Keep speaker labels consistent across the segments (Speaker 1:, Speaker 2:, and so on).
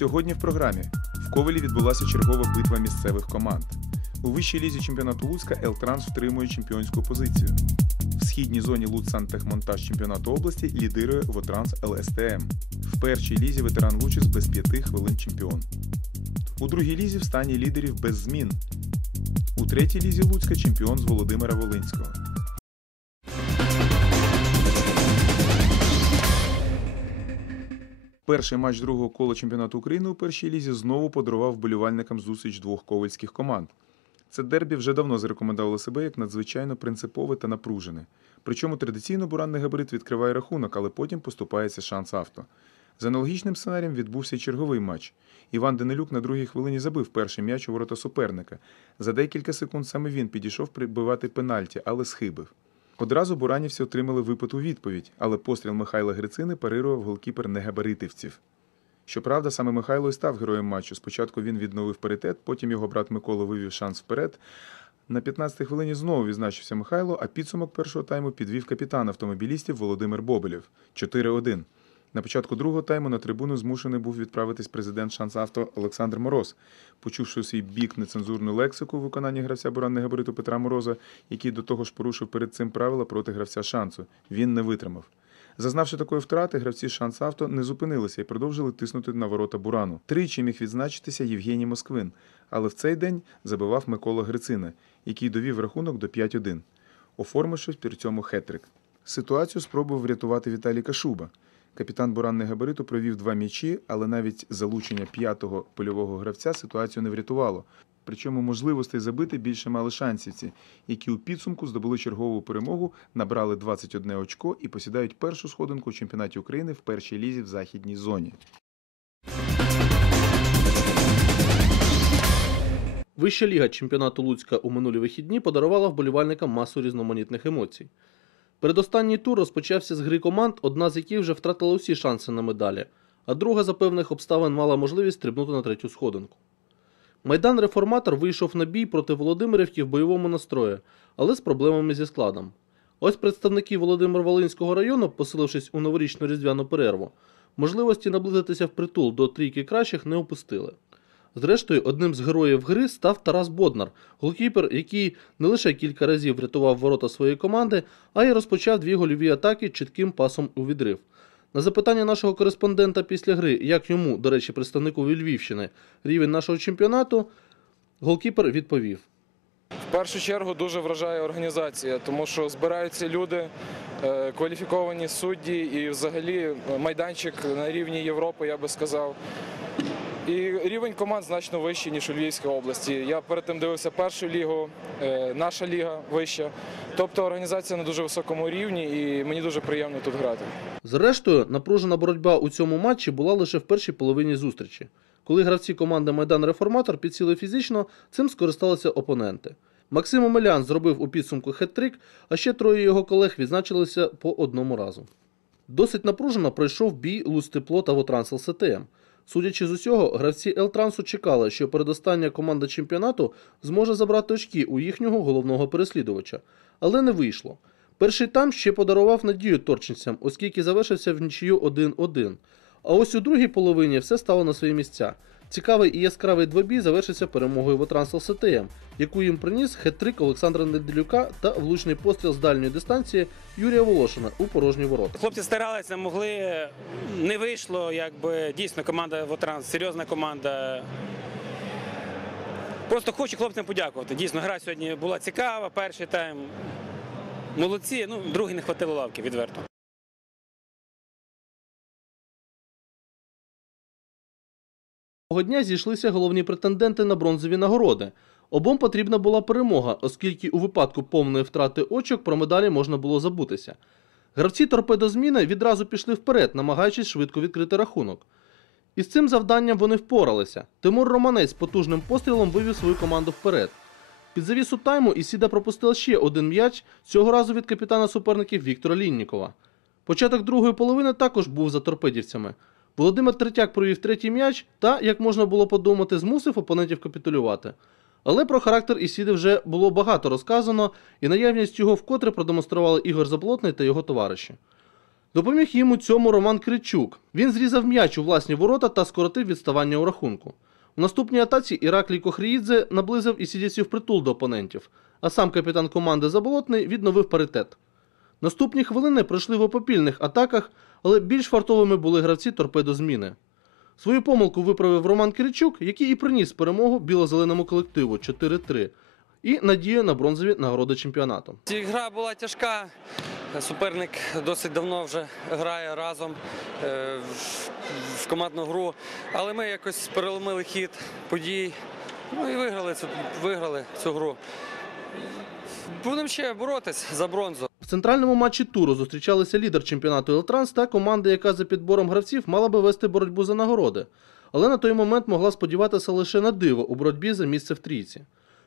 Speaker 1: Сьогодні в програмі в Ковелі відбулася чергова битва місцевих команд. У вищій лізі чемпіонату Луцька Елтранс втримує чемпіонську позицію. В східній зоні Луцсантехмонтаж чемпіонату області лідирує Вотранс ЛСТМ. В першій лізі ветеран Лучис без п'яти хвилин чемпіон. У другій лізі в стані лідерів без змін. У третій лізі Луцька чемпіон з Володимира Волинського. Перший матч другого кола чемпіонату України у першій лізі знову подарував вболівальникам зустріч двох ковальських команд. Це дербі вже давно зарекомендувало себе як надзвичайно принципове та напружене. Причому традиційно буранний габарит відкриває рахунок, але потім поступається шанс авто. За аналогічним сценарієм відбувся черговий матч. Іван Денилюк на другій хвилині забив перший м'яч у ворота суперника. За декілька секунд саме він підійшов прибивати пенальті, але схибив. Одразу буранівці отримали випит у відповідь, але постріл Михайла Грицини парирував голкіпер негабаритівців. Щоправда, саме Михайло і став героєм матчу. Спочатку він відновив паритет, потім його брат Микола вивів шанс вперед. На 15-й хвилині знову відзначився Михайло, а підсумок першого тайму підвів капітан автомобілістів Володимир Бобелєв 4-1. На початку другого тайму на трибуну змушений був відправитись президент Шансавто Олександр Мороз. Почувши у свій бік нецензурну лексику у виконанні гравця буранного габариту Петра Мороза, який до того ж порушив перед цим правила проти гравця шансу, він не витримав. Зазнавши такої втрати, гравці Шансавто не зупинилися і продовжили тиснути на ворота Бурану. Тричі міг відзначитися Євгеній Москвин, але в цей день забивав Микола Грицина, який довів рахунок до 5-1, оформивши при цьому хетрик. Ситуацію спробував врятувати Віталій Кашуба. Капітан буранного габариту провів два м'ячі, але навіть залучення п'ятого польового гравця ситуацію не врятувало. Причому можливостей забити більше мали шансівці, які у підсумку здобули чергову перемогу, набрали 21 очко і посідають першу сходинку у чемпіонаті України в першій лізі в західній зоні.
Speaker 2: Вища ліга чемпіонату Луцька у минулі вихідні подарувала вболівальникам масу різноманітних емоцій. Передостанній тур розпочався з гри команд, одна з яких вже втратила усі шанси на медалі, а друга за певних обставин мала можливість стрибнути на третю сходинку. Майдан Реформатор вийшов на бій проти Володимирівки в бойовому настрої, але з проблемами зі складом. Ось представники Володимир-Волинського району, посилившись у новорічну різдвяну перерву, можливості наблизитися впритул до трійки кращих не опустили. Зрештою, одним з героїв гри став Тарас Боднар, голкіпер, який не лише кілька разів врятував ворота своєї команди, а й розпочав дві гольові атаки чітким пасом у відрив. На запитання нашого кореспондента після гри, як йому, до речі, представнику Львівщини, рівень нашого чемпіонату, голкіпер відповів.
Speaker 3: В першу чергу дуже вражає організація, тому що збираються люди, е, кваліфіковані судді і взагалі майданчик на рівні Європи, я би сказав. І рівень команд значно вищий, ніж у Львівській області. Я перед тим дивився першу лігу, е, наша ліга вища. Тобто організація на дуже високому рівні і мені дуже приємно тут грати.
Speaker 2: Зрештою, напружена боротьба у цьому матчі була лише в першій половині зустрічі. Коли гравці команди Майдан Реформатор підсіли фізично, цим скористалися опоненти. Максим Омелян зробив у підсумку хет-трик, а ще троє його колег відзначилися по одному разу. Досить напружено пройшов бій Лустепло та Вотранс ЛСТМ. Судячи з усього, гравці Елтрансу чекали, що передостання команда чемпіонату зможе забрати очки у їхнього головного переслідувача, але не вийшло. Перший там ще подарував надію торченцям, оскільки завершився в нічию 1-1. А ось у другій половині все стало на свої місця. Цікавий і яскравий двобій завершився перемогою Вотранс ЛСТМ, яку їм приніс хет-трик Олександра Неделюка та влучний постріл з дальньої дистанції Юрія Волошина у порожні ворота.
Speaker 4: Хлопці старалися, могли, не вийшло, якби дійсно команда Вотранс, серйозна команда. Просто хочу хлопцям подякувати. Дійсно, гра сьогодні була цікава, перший тайм. Молодці, ну, другий не хватило лавки, відверто.
Speaker 2: Того дня зійшлися головні претенденти на бронзові нагороди. Обом потрібна була перемога, оскільки у випадку повної втрати очок про медалі можна було забутися. Гравці торпедозміни відразу пішли вперед, намагаючись швидко відкрити рахунок. Із цим завданням вони впоралися. Тимур Романець потужним пострілом вивів свою команду вперед. Під завісу тайму Ісіда пропустила ще один м'яч, цього разу від капітана суперників Віктора Ліннікова. Початок другої половини також був за торпедівцями. Володимир Третяк провів третій м'яч та, як можна було подумати, змусив опонентів капітулювати. Але про характер Ісіди вже було багато розказано, і наявність його вкотре продемонстрували Ігор Заблотний та його товариші. Допоміг їм у цьому Роман Кричук. Він зрізав м'яч у власні ворота та скоротив відставання у рахунку. У наступній атаці Іраклій Кохріїдзе наблизив і сідіці впритул до опонентів, а сам капітан команди Заболотний відновив паритет. Наступні хвилини пройшли в опопільних атаках, але більш фартовими були гравці торпедо зміни. Свою помилку виправив Роман Киричук, який і приніс перемогу біло-зеленому колективу 4-3 і надію на бронзові нагороди чемпіонату.
Speaker 5: Гра була тяжка. Суперник досить давно вже грає разом е, в командну гру. Але ми якось переломили хід подій. Ну і виграли цю, виграли цю гру. Будемо ще боротись за бронзу.
Speaker 2: Центральному матчі туру зустрічалися лідер чемпіонату Елтранс та команда, яка за підбором гравців мала би вести боротьбу за нагороди. Але на той момент могла сподіватися лише на диво у боротьбі за місце в трійці.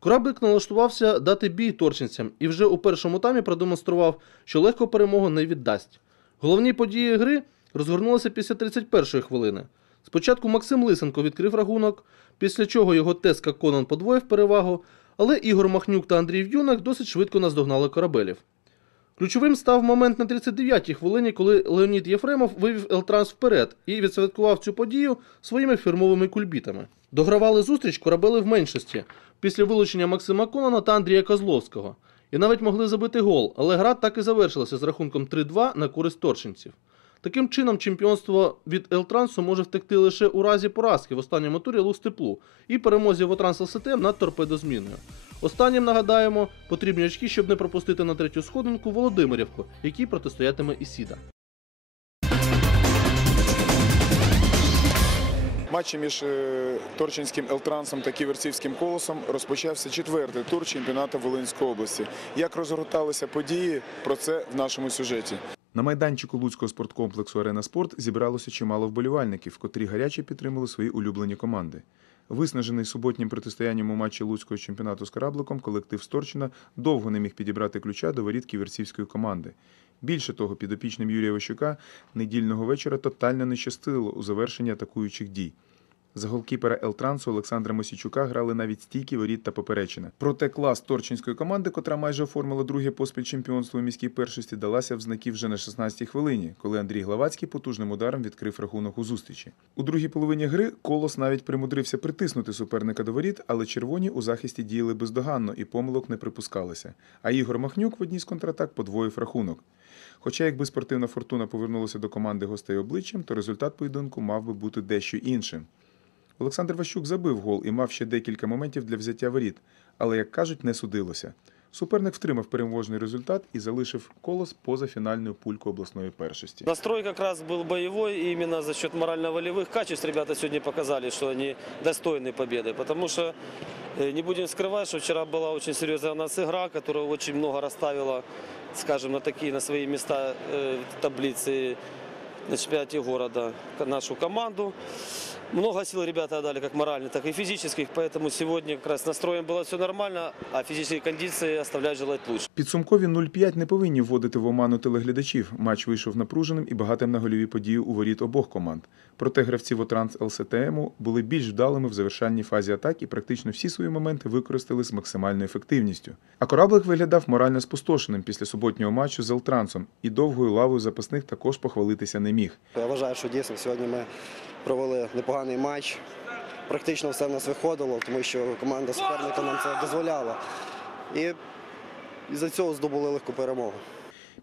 Speaker 2: Кораблик налаштувався дати бій торчинцям і вже у першому таймі продемонстрував, що легко перемогу не віддасть. Головні події гри розгорнулися після 31-ї хвилини. Спочатку Максим Лисенко відкрив рахунок, після чого його Теска Конан подвоїв перевагу, але Ігор Махнюк та Андрій В'юнак досить швидко наздогнали корабелів. Ключовим став момент на 39-й хвилині, коли Леонід Єфремов вивів Елтранс вперед і відсвяткував цю подію своїми фірмовими кульбітами. Догравали зустріч корабели в меншості після вилучення Максима Конона та Андрія Козловського. І навіть могли забити гол, але гра так і завершилася з рахунком 3-2 на користь торчинців. Таким чином, чемпіонство від Елтрансу може втекти лише у разі поразки в останньому турі Луз-Теплу і перемозі в Отранс ЛСТ над торпедозміною. Останнім нагадаємо, потрібні очки, щоб не пропустити на третю сходинку Володимирівку, який протистоятиме Ісіда.
Speaker 6: Матчі між е, Торчинським Елтрансом та Ківерцівським колосом розпочався четвертий тур чемпіонату Волинської області. Як розгорталися події, про це в нашому сюжеті.
Speaker 1: На майданчику Луцького спорткомплексу Арена Спорт зібралося чимало вболівальників, котрі гаряче підтримали свої улюблені команди. Виснажений суботнім протистоянням у матчі Луцького чемпіонату з корабликом, колектив Сторчина довго не міг підібрати ключа до воріт ківерцівської команди. Більше того, підопічним Юрія Ващука недільного вечора тотально не щастило у завершенні атакуючих дій. За голкіпера Елтрансу Олександра Мосічука грали навіть стійкі воріт та поперечина. Проте клас Торчинської команди, котра майже оформила друге поспіль чемпіонство у міській першості, далася в знаки вже на 16-й хвилині, коли Андрій Главацький потужним ударом відкрив рахунок у зустрічі. У другій половині гри Колос навіть примудрився притиснути суперника до воріт, але червоні у захисті діяли бездоганно і помилок не припускалося. А Ігор Махнюк в одній з контратак подвоїв рахунок. Хоча якби спортивна фортуна повернулася до команди гостей обличчям, то результат поєдинку мав би бути дещо іншим. Олександр Ващук забив гол і мав ще декілька моментів для взяття воріт, але, як кажуть, не судилося. Суперник втримав переможний результат і залишив колос поза фінальною пулькою обласної першості.
Speaker 7: Настрой как раз был боевой, и именно за счет морально-волевых качеств ребята сегодня показали, что они достойны победы. Потому что э, не будем скрывать, что вчера была очень серьезная у нас игра, которая очень много расставила, скажем, на такие, на свои места э, в таблицы на чемпионате города нашу команду. Много сил ребята отдали, как моральных, так и физических, поэтому сегодня как раз с настроем было все нормально, а физические кондиции оставляют желать лучше.
Speaker 1: Підсумкові 0-5 не повинні вводити в оману телеглядачів. Матч вийшов напруженим і багатим на гольові події у воріт обох команд. Проте гравці Вотранс ЛСТМу були більш вдалими в завершальній фазі атак і практично всі свої моменти використали з максимальною ефективністю. А кораблик виглядав морально спустошеним після суботнього матчу з Елтрансом і довгою лавою запасних також похвалитися не міг.
Speaker 8: Я вважаю, що дійсно сьогодні ми провели непоганий матч. Практично все в нас виходило, тому що команда суперника нам це дозволяла. І із-за цього здобули легку перемогу.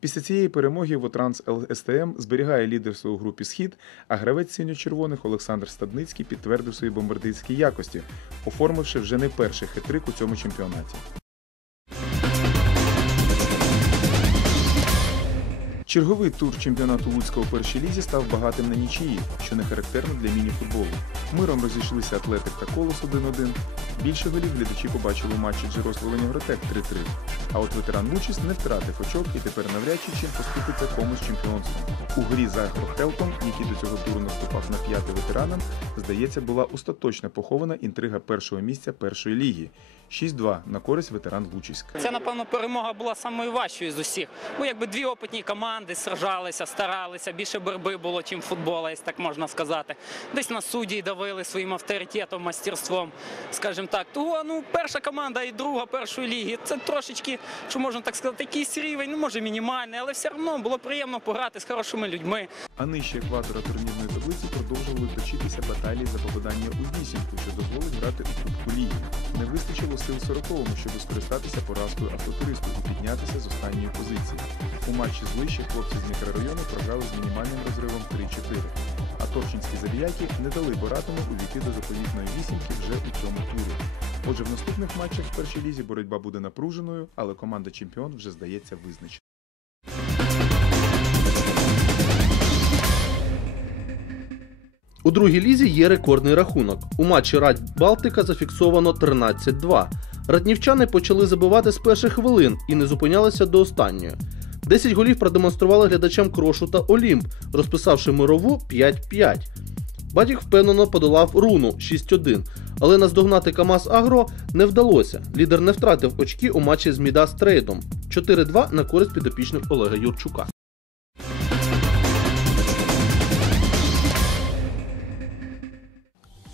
Speaker 1: Після цієї перемоги Вотранс ЛСТМ зберігає лідерство у групі Схід, а гравець синьо-червоних Олександр Стадницький підтвердив свої бомбардирські якості, оформивши вже не перший хитрик у цьому чемпіонаті. Черговий тур чемпіонату Луцького у першій лізі став багатим на нічиї, що не характерно для міні-футболу. Миром розійшлися Атлетик та Колос 1-1. Більше голів глядачі побачили у матчі Джерос Волині Гротек 3-3. А от ветеран Лучіс не втратив очок і тепер навряд чи чим поступиться комусь чемпіонством. У грі з Агрохелтом, який до цього туру наступав на п'ятий ветеранам, здається, була остаточно похована інтрига першого місця першої ліги. 6-2 на користь ветеран Лучиськ.
Speaker 9: Це, напевно, перемога була самою важчою з усіх. Бо якби дві опитні команди сражалися, старалися, більше борби було, чим футбола, якщо так можна сказати. Десь на судді давили своїм авторитетом, мастерством, скажімо так. то ну, перша команда і друга першої ліги це трошечки що можна так сказати, якийсь рівень, ну може мінімальний, але все одно було приємно пограти з хорошими людьми.
Speaker 1: А нижче екватора турнірної таблиці баталії за попадання у вісімку, що дозволить грати у Кубку Ліги. Не вистачило сил сороковому, щоб скористатися поразкою автотуристу і піднятися з останньої позиції. У матчі з вище хлопці з мікрорайону програли з мінімальним розривом 3-4. А торчинські забіяки не дали Боратому увійти до заповітної вісімки вже у цьому турі. Отже, в наступних матчах в першій лізі боротьба буде напруженою, але команда чемпіон вже здається визначена.
Speaker 2: У другій лізі є рекордний рахунок. У матчі Радь Балтика зафіксовано 13-2. Раднівчани почали забивати з перших хвилин і не зупинялися до останньої. 10 голів продемонстрували глядачам Крошу та Олімп, розписавши мирову 5-5. Батік впевнено подолав руну 6-1, але наздогнати КАМАЗ Агро не вдалося. Лідер не втратив очки у матчі з Мідас Трейдом 4-2 на користь підопічних Олега Юрчука.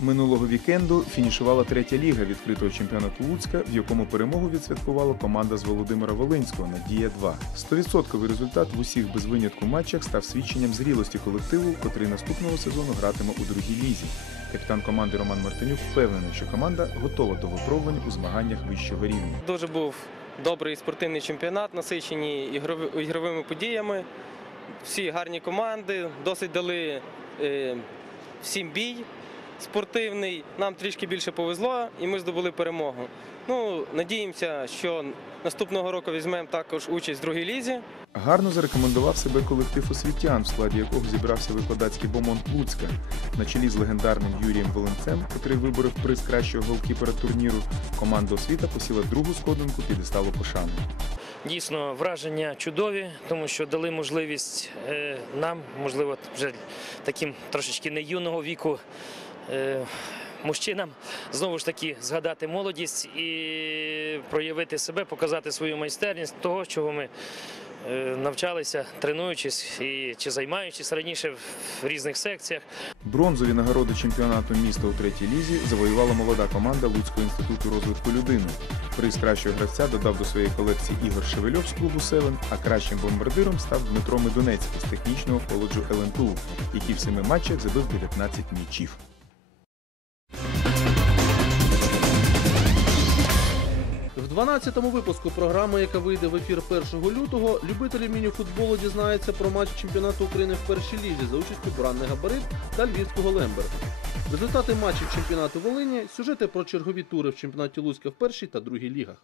Speaker 1: Минулого вікенду фінішувала третя ліга відкритого чемпіонату Луцька, в якому перемогу відсвяткувала команда з Володимира Волинського Надія 2 Стовідсотковий результат в усіх без винятку матчах став свідченням зрілості колективу, котрий наступного сезону гратиме у другій лізі. Капітан команди Роман Мартинюк впевнений, що команда готова до випробувань у змаганнях вищого рівня.
Speaker 10: Дуже був добрий спортивний чемпіонат, насичений ігрови- ігровими подіями. Всі гарні команди, досить дали е, всім бій спортивний. Нам трішки більше повезло і ми здобули перемогу. Ну, надіємося, що наступного року візьмемо також участь в другій лізі.
Speaker 1: Гарно зарекомендував себе колектив освітян, в складі якого зібрався викладацький бомонд Луцька. На чолі з легендарним Юрієм Волинцем, котрий виборов приз кращого голкіпера турніру, команда освіта посіла другу сходинку підесталу пошани.
Speaker 11: Дійсно, враження чудові, тому що дали можливість е, нам, можливо, вже таким трошечки не юного віку. Е, Мужчинам знову ж таки згадати молодість і проявити себе, показати свою майстерність того, чого ми е, навчалися, тренуючись і чи займаючись раніше в різних секціях.
Speaker 1: Бронзові нагороди чемпіонату міста у третій лізі завоювала молода команда Луцького інституту розвитку людини. Приз кращого гравця додав до своєї колекції Ігор Шевельов з клубу Севен, а кращим бомбардиром став Дмитро Медунецький з технічного коледжу ЛНТУ, який в семи матчах забив 19 м'ячів.
Speaker 2: 12-му випуску програми, яка вийде в ефір 1 лютого, любителі міні-футболу дізнаються про матч чемпіонату України в першій лізі за участю Бранний Габарит та Львівського Лемберга. Результати матчів чемпіонату Волині, сюжети про чергові тури в чемпіонаті Луцька в першій та другій лігах.